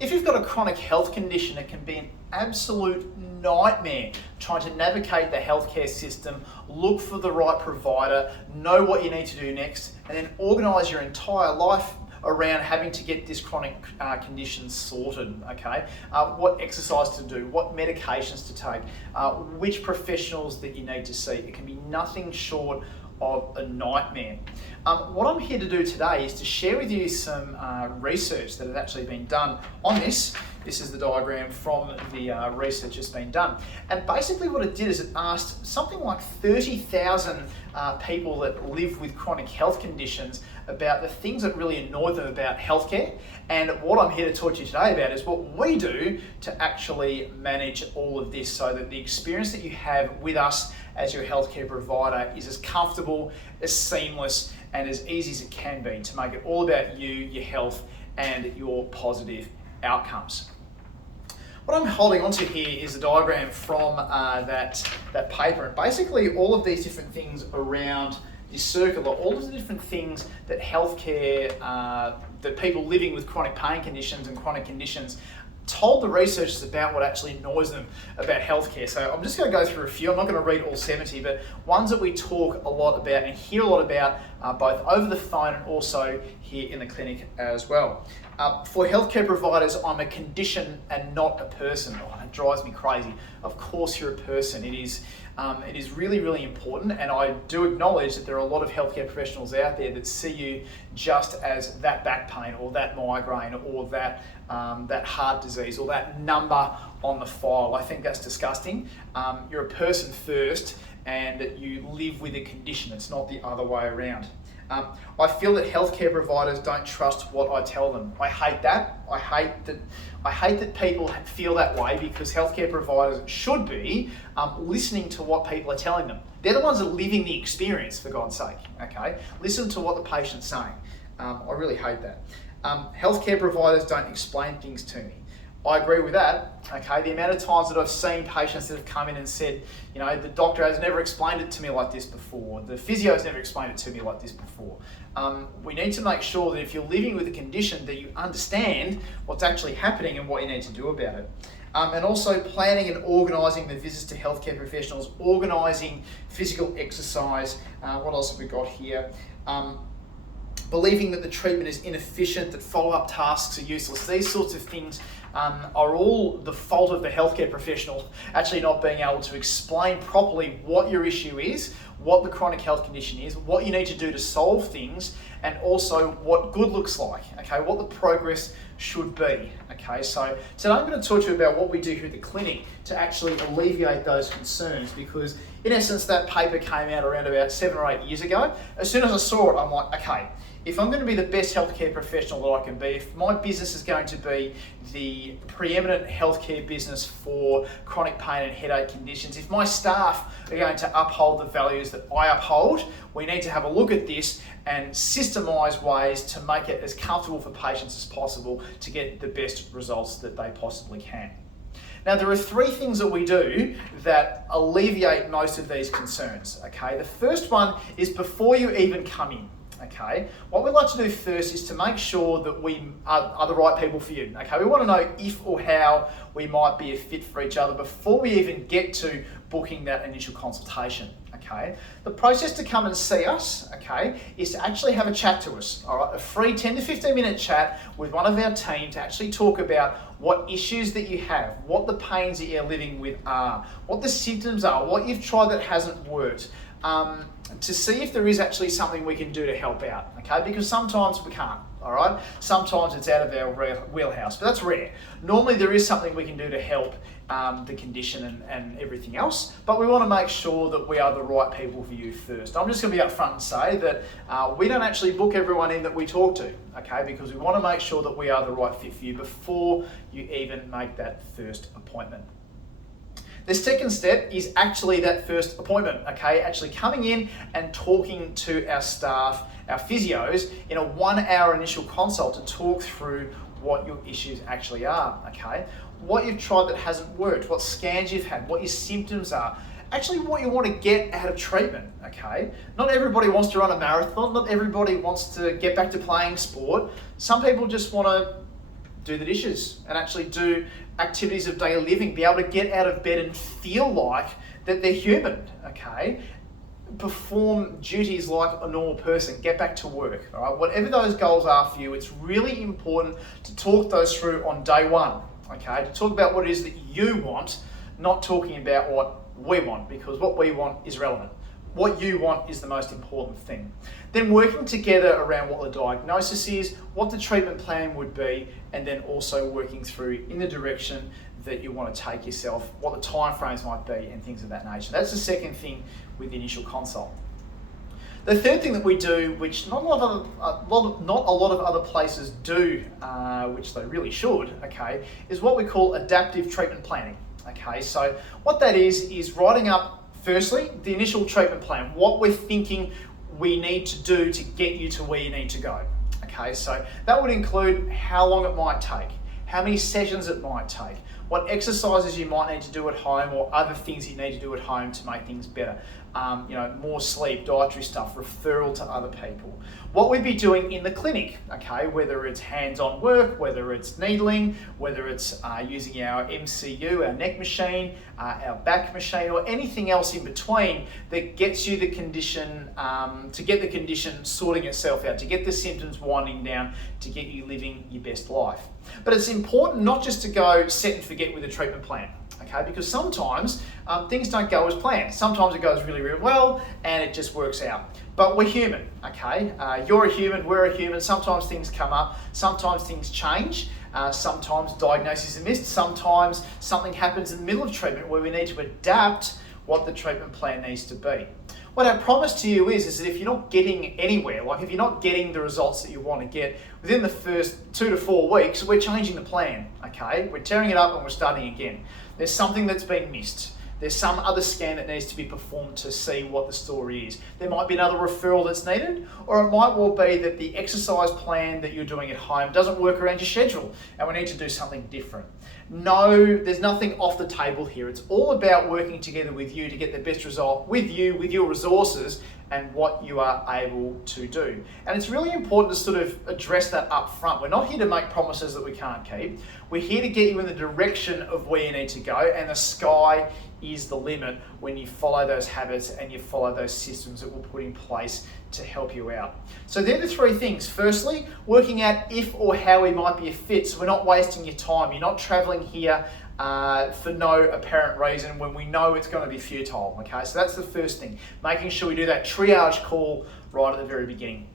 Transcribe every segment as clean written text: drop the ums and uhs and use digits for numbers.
If you've got a chronic health condition, it can be an absolute nightmare trying to navigate the healthcare system, look for the right provider, know what you need to do next, and then organise your entire life around having to get this chronic condition sorted, okay? What exercise to do, what medications to take, which professionals that you need to see. It can be nothing short of a nightmare. What I'm here to do today is to share with you some research that has actually been done on this. This is the diagram from the research that's been done. And basically what it did is it asked something like 30,000 people that live with chronic health conditions about the things that really annoy them about healthcare. And what I'm here to talk to you today about is what we do to actually manage all of this so that the experience that you have with us as your healthcare provider is as comfortable, as seamless, and as easy as it can be to make it all about you, your health, and your positive outcomes. What I'm holding onto here is a diagram from that paper, and basically all of these different things around this circle are all of the different things that healthcare, that people living with chronic pain conditions and chronic conditions told the researchers about what actually annoys them about healthcare. So I'm just going to go through a few. I'm not going to read all 70, but ones that we talk a lot about and hear a lot about both over the phone and also here in the clinic as well. For healthcare providers, I'm a condition and not a person. Oh, that drives me crazy. Of course you're a person. It is really, really important, and I do acknowledge that there are a lot of healthcare professionals out there that see you just as that back pain or that migraine or that heart disease or that number on the file. I think that's disgusting. You're a person first, and you live with a condition. It's not the other way around. I feel that healthcare providers don't trust what I tell them. I hate that. I hate that people feel that way, because healthcare providers should be listening to what people are telling them. They're the ones that are living the experience, for God's sake. Okay, listen to what the patient's saying. I really hate that. Healthcare providers don't explain things to me. I agree with that. Okay, the amount of times that I've seen patients that have come in and said, you know, the doctor has never explained it to me like this before, the physio has never explained it to me like this before. We need to make sure that if you're living with a condition that you understand what's actually happening and what you need to do about it. And also planning and organising the visits to healthcare professionals, organising physical exercise. What else have we got here? Believing that the treatment is inefficient, that follow-up tasks are useless. These sorts of things are all the fault of the healthcare professional actually not being able to explain properly what your issue is, what the chronic health condition is, what you need to do to solve things, and also what good looks like, okay, what the progress should be. Okay, so today I'm going to talk to you about what we do here at the clinic to actually alleviate those concerns, because in essence that paper came out around about 7 or 8 years ago. As soon as I saw it, I'm like, okay, if I'm going to be the best healthcare professional that I can be, if my business is going to be the preeminent healthcare business for chronic pain and headache conditions, if my staff are going to uphold the values that I uphold, we need to have a look at this and systemize ways to make it as comfortable for patients as possible to get the best results that they possibly can. Now, there are 3 things that we do that alleviate most of these concerns, okay? The first one is before you even come in. Okay, what we'd like to do first is to make sure that we are the right people for you. Okay, we want to know if or how we might be a fit for each other before we even get to booking that initial consultation. Okay, the process to come and see us, okay, is to actually have a chat to us. All right, a free 10 to 15 minute chat with one of our team to actually talk about what issues that you have, what the pains that you're living with are, what the symptoms are, what you've tried that hasn't worked. To see if there is actually something we can do to help out, okay? Because sometimes we can't, all right? Sometimes it's out of our wheelhouse, but that's rare. Normally there is something we can do to help the condition and everything else, but we want to make sure that we are the right people for you first. I'm just going to be upfront and say that we don't actually book everyone in that we talk to, okay? Because we want to make sure that we are the right fit for you before you even make that first appointment. The second step is actually that first appointment, okay? Actually coming in and talking to our staff, our physios, in a 1 hour initial consult to talk through what your issues actually are, okay? What you've tried that hasn't worked, what scans you've had, what your symptoms are, actually what you want to get out of treatment, okay? Not everybody wants to run a marathon, not everybody wants to get back to playing sport. Some people just want to do the dishes and actually do activities of daily living, be able to get out of bed and feel like that they're human, okay? Perform duties like a normal person, get back to work, all right? Whatever those goals are for you, it's really important to talk those through on day one, okay? To talk about what it is that you want, not talking about what we want, because what we want is relevant. What you want is the most important thing. Then working together around what the diagnosis is, what the treatment plan would be, and then also working through in the direction that you want to take yourself, what the timeframes might be, and things of that nature. That's the second thing with the initial consult. The third thing that we do, which not a lot of other places do, which they really should, okay, is what we call adaptive treatment planning. Okay, so what that is writing up, firstly, the initial treatment plan, what we're thinking we need to do to get you to where you need to go. Okay, so that would include how long it might take, how many sessions it might take, what exercises you might need to do at home or other things you need to do at home to make things better. More sleep, dietary stuff, referral to other people. What we'd be doing in the clinic, okay, whether it's hands-on work, whether it's needling, whether it's using our MCU, our neck machine, our back machine, or anything else in between that gets you the condition, to get the condition sorting itself out, to get the symptoms winding down, to get you living your best life. But it's important not just to go set and forget with a treatment plan. Okay, because sometimes things don't go as planned. Sometimes it goes really, really well and it just works out. But we're human, okay? You're a human, we're a human. Sometimes things come up, sometimes things change, sometimes diagnoses are missed, sometimes something happens in the middle of treatment where we need to adapt what the treatment plan needs to be. What our promise to you is that if you're not getting anywhere, like if you're not getting the results that you want to get within the first 2 to 4 weeks, we're changing the plan, okay? We're tearing it up and we're starting again. There's something that's been missed. There's some other scan that needs to be performed to see what the story is. There might be another referral that's needed, or it might well be that the exercise plan that you're doing at home doesn't work around your schedule and we need to do something different. No, there's nothing off the table here. It's all about working together with you to get the best result with you, with your resources, and what you are able to do. And it's really important to sort of address that up front. We're not here to make promises that we can't keep. We're here to get you in the direction of where you need to go, and the sky is the limit when you follow those habits and you follow those systems that we'll put in place to help you out. So they're the three things. Firstly, working out if or how we might be a fit, so we're not wasting your time. You're not traveling here for no apparent reason when we know it's going to be futile, okay? So that's the first thing, making sure we do that triage call right at the very beginning.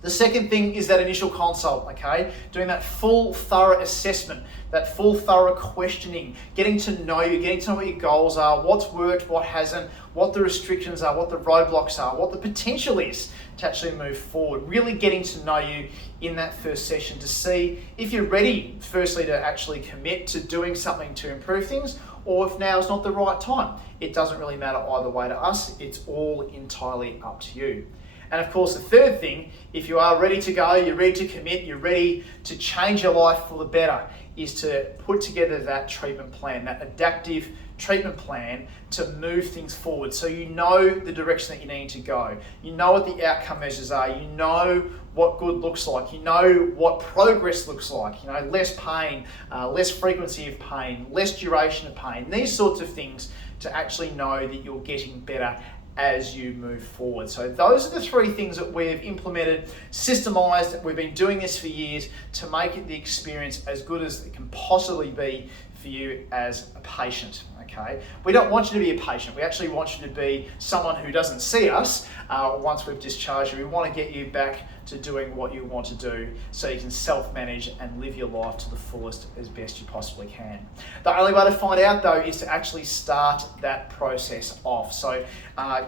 The second thing is that initial consult, okay? Doing that full thorough assessment, that full thorough questioning, getting to know you, getting to know what your goals are, what's worked, what hasn't, what the restrictions are, what the roadblocks are, what the potential is to actually move forward. Really getting to know you in that first session to see if you're ready, firstly, to actually commit to doing something to improve things, or if now is not the right time. It doesn't really matter either way to us. It's all entirely up to you. And of course, the third thing, if you are ready to go, you're ready to commit, you're ready to change your life for the better, is to put together that treatment plan, that adaptive treatment plan to move things forward. So you know the direction that you need to go. You know what the outcome measures are. You know what good looks like. You know what progress looks like. You know, less pain, less frequency of pain, less duration of pain, these sorts of things to actually know that you're getting better as you move forward. So those are the three things that we've implemented, systemized. We've been doing this for years to make it the experience as good as it can possibly be for you as a patient, okay? We don't want you to be a patient. We actually want you to be someone who doesn't see us once we've discharged you. We want to get you back to doing what you want to do so you can self-manage and live your life to the fullest as best you possibly can. The only way to find out though is to actually start that process off. So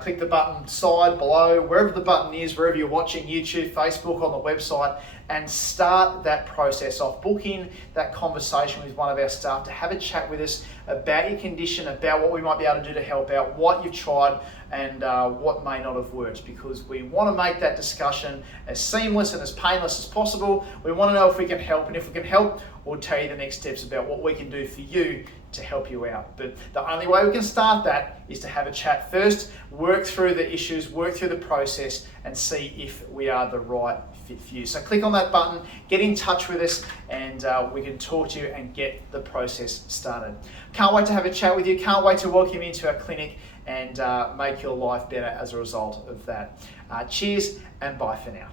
click the button side below, wherever the button is, wherever you're watching, YouTube, Facebook, on the website, and start that process off. Book in that conversation with one of our staff to have a chat with us about your condition, about what we might be able to do to help out, what you've tried and what may not have worked, because we want to make that discussion as seamless and as painless as possible. We want to know if we can help, and if we can help, we'll tell you the next steps about what we can do for you to help you out. But the only way we can start that is to have a chat first, work through the issues, work through the process, and see if we are the right fit for you. So click on that button, get in touch with us, and we can talk to you and get the process started. Can't wait to have a chat with you. Can't wait to welcome you into our clinic and make your life better as a result of that. Cheers and bye for now.